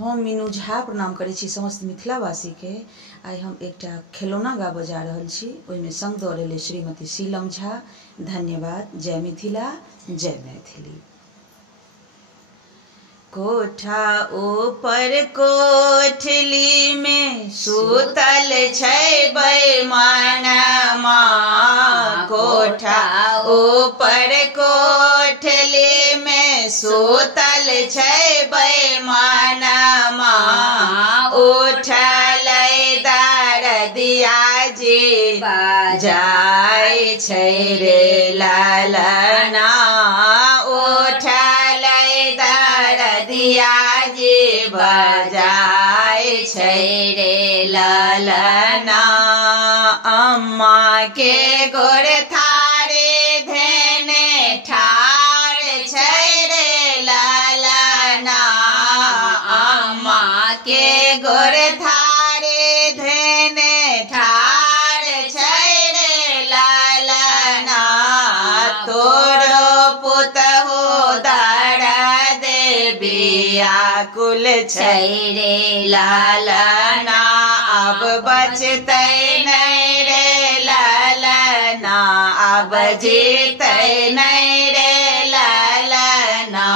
हम मीनू झा प्रणाम करै छी समस्त मिथिलावासी के। आई हम एकटा खिलौना गा बजा रहल छी, ओहिमे संग दऽ रहल श्रीमती शीलम झा। धन्यवाद। जय मिथिला, जय मैथिली। कोठा ऊपर कोठली में सुतल छै बैमानमा, कोठा ऊपर कोठली में सुतल छै बैमानमा, उठल दरदिया जी बाजाय छै रे लालना, उठल दरदिया जी बाजाय छै रे लालना। अम्मा के गोर थारे धेने ठार छै रे लालना, अम्मा के गोर थारे धेने ठार छै रे लालना। तोरो पुतहु दर्द व्याकुल छै रे लालना, अब बचतै नहीं रे लालना, अब जीतै नहीं रे लालना।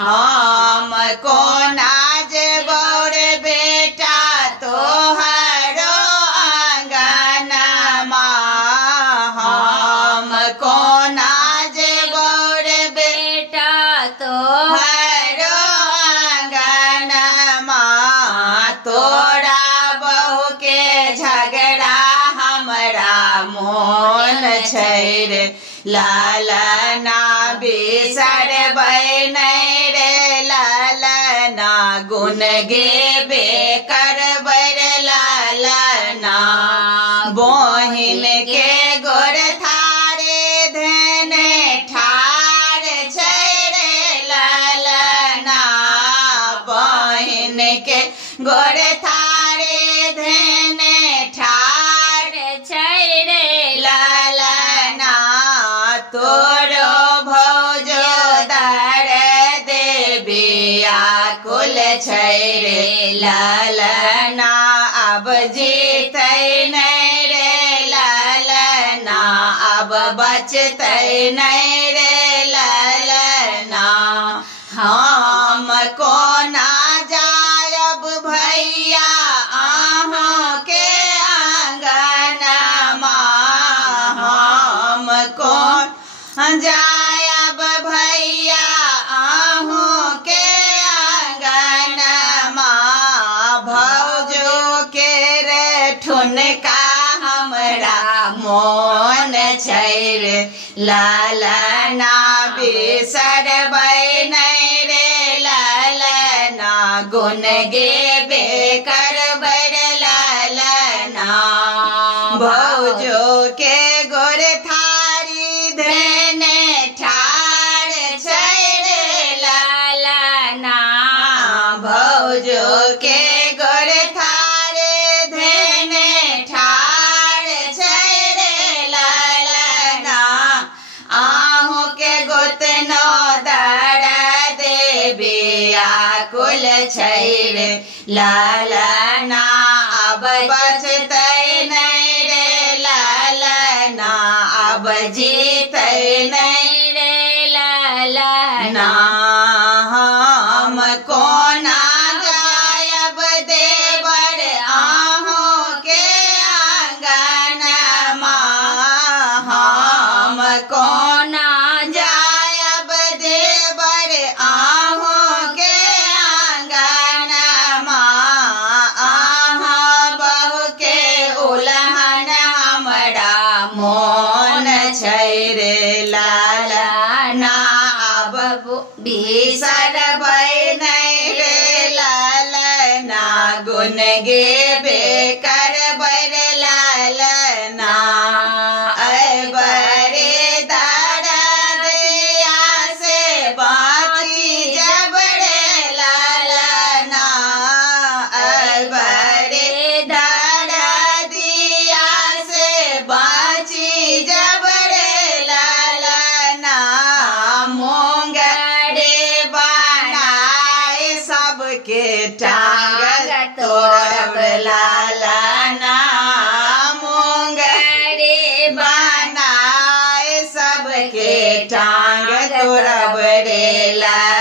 हम कोना जेबौ रे बेटा तोहरो आंगनमा, हम कोना जेबौ रे बेटा तोहरो आंगनमा। तोरा बहू के झगड़ा हमरा मोन छै रे लालना, बिसरबै नहीं रे लालना, गुण गेबे करबै रे लालना। बहिन के गोर थारे धेने ठार छै रे लालना, बहिन के गोर थारे धेने ठार छै रे लालना। तोरो भौजो दर्द व्याकुल छै रे लालना, अब जीतै नहीं रे लालना, अब बचतै नहीं रे लालना। हम कोना जायब भैया अहाँ के आंगनमा, हम कोन जायब भैया अहाँ के आंगनमा। भौजो के रे ठुनका हमरा मोन छै रे लालना, बिसरबै नहीं रे लालना, गुण गेबे करबै रे लालना। भौजो के गोर थारी धेने ठार छै रे लालना, भौजो के गोर थारे धेने ठार छै रे लालना। आहू के गोतनो दर्द व्याकुल छै रे लालना, अब बचतै नहीं रे लालना, अब जीतै नहीं रे लालना। हम कोना जायब देवर अहाँ के आंगनमा, हम कोना जायब देवर अहाँ के आंगनमा। अहाँ बहू के उलहन हमरा मोन छै रे लालना, अब बिसरबै नहीं सबके टांग तोड़ब लाला ना मुंगरे बनाए सबके टांग तोड़ब रे लाला